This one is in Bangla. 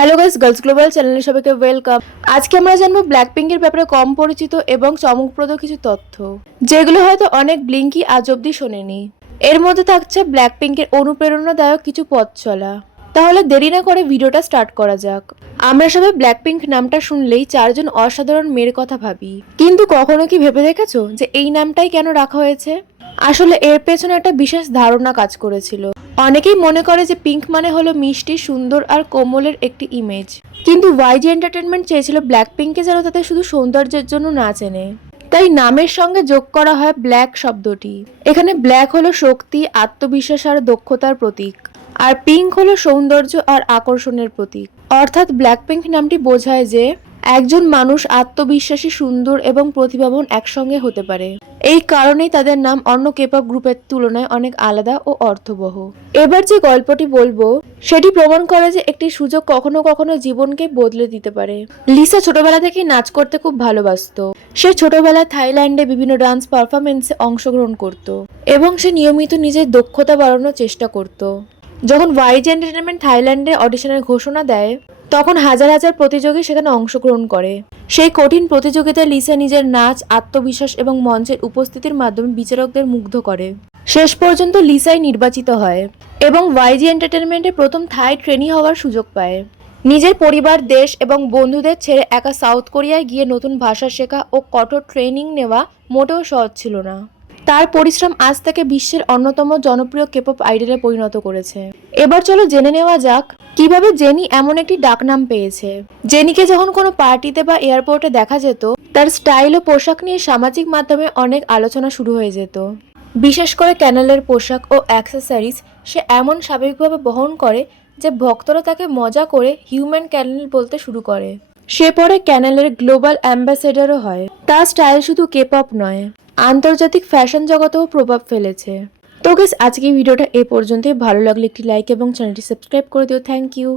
হ্যালো গাইস, গার্লস গ্লোবাল চ্যানেলে সবাইকে ওয়েলকাম। আজকে আমরা জানবো ব্ল্যাকপিঙ্কের ব্যাপারে কম পরিচিত এবং চমকপ্রদ কিছু তথ্য, যেগুলো হয়তো অনেক ব্লিঙ্কি আজ অব্দি শোনেনি। এর মধ্যে থাকছে ব্ল্যাকপিঙ্কের অনুপ্রেরণাদায়ক কিছু পথ চলা। তাহলে দেরি না করে ভিডিওটা স্টার্ট করা যাক। আমরা সবাই ব্ল্যাকপিঙ্ক নামটা শুনলেই চারজন অসাধারণ মেয়ের কথা ভাবি, কিন্তু কখনো কি ভেবে দেখেছো যে এই নামটাই কেন রাখা হয়েছে? আসলে এর পেছনে একটা বিশেষ ধারণা কাজ করেছিল। অনেকেই মনে করে যে পিঙ্ক মানে হলো মিষ্টি, সুন্দর আর কোমলের একটি ইমেজ, কিন্তু ওয়াইজি এন্টারটেনমেন্ট চেয়েছিল ব্ল্যাকপিঙ্কে যেন তাদের শুধু সৌন্দর্যের জন্য না চেনে। তাই নামের সঙ্গে যোগ করা হয় ব্ল্যাক শব্দটি। এখানে ব্ল্যাক হলো শক্তি, আত্মবিশ্বাস আর দক্ষতার প্রতীক, আর পিঙ্ক হলো সৌন্দর্য আর আকর্ষণের প্রতীক। অর্থাৎ ব্ল্যাকপিঙ্ক নামটি বোঝায় যে একজন মানুষ আত্মবিশ্বাসী, সুন্দর এবং প্রতিভাবান একসঙ্গে হতে পারে। এই কারণেই তাদের নাম অন্য কেপপ গ্রুপের তুলনায় অনেক আলাদা ও অর্থবহ। এবার যে গল্পটি বলবো সেটি প্রমাণ করে যে একটি সুযোগ কখনো কখনো জীবনকে বদলে দিতে পারে। লিসা ছোটবেলা থেকেই নাচ করতে খুব ভালোবাসতো। সে ছোটবেলায় থাইল্যান্ডে বিভিন্ন ডান্স পারফরমেন্সে অংশগ্রহণ করত এবং সে নিয়মিত নিজের দক্ষতা বাড়ানোর চেষ্টা করত। যখন ওয়াইজি এন্টারটেনমেন্ট থাইল্যান্ডে অডিশনের ঘোষণা দেয়, তখন হাজার হাজার প্রতিযোগী সেখানে অংশগ্রহণ করে। সেই কঠিন প্রতিযোগিতায় লিসা নিজের নাচ, আত্মবিশ্বাস এবং মঞ্চের উপস্থিতির মাধ্যমে বিচারকদের মুগ্ধ করে। শেষ পর্যন্ত লিসাই নির্বাচিত হয় এবং ওয়াইজি এন্টারটেনমেন্টে প্রথম থাই ট্রেনি হওয়ার সুযোগ পায়। নিজের পরিবার, দেশ এবং বন্ধুদের ছেড়ে একা সাউথ কোরিয়ায় গিয়ে নতুন ভাষা শেখা ও কঠোর ট্রেনিং নেওয়া মোটেও সহজ ছিল না। তার পরিশ্রম আজ তাকে বিশ্বের অন্যতম জনপ্রিয় কেপপ আইডলে পরিণত করেছে। এবার চলো জেনে নেওয়া যাক কিভাবে জেনি এমন একটি ডাকনাম পেয়েছে। জেনিকে যখন কোনো পার্টিতে বা এয়ারপোর্টে দেখা যেত, তার স্টাইল ও পোশাক নিয়ে সামাজিক মাধ্যমে অনেক আলোচনা শুরু হয়ে যেত। বিশেষ করে ক্যানেলের পোশাক ও অ্যাক্সেসরিজ সে এমন স্বাভাবিকভাবে বহন করে যে ভক্তরা তাকে মজা করে হিউম্যান ক্যানেল বলতে শুরু করে। সে পরে ক্যানেলের গ্লোবাল অ্যাম্বাসেডারও হয়। তার স্টাইল শুধু কেপপ নয়, আন্তর্জাতিক ফ্যাশন জগতেও প্রভাব ফেলেছে। তো গাইস, আজকে ভিডিওটা এ পর্যন্তই। ভালো লাগলে একটি লাইক এবং চ্যানেলটি সাবস্ক্রাইব করে দিও। Thank you.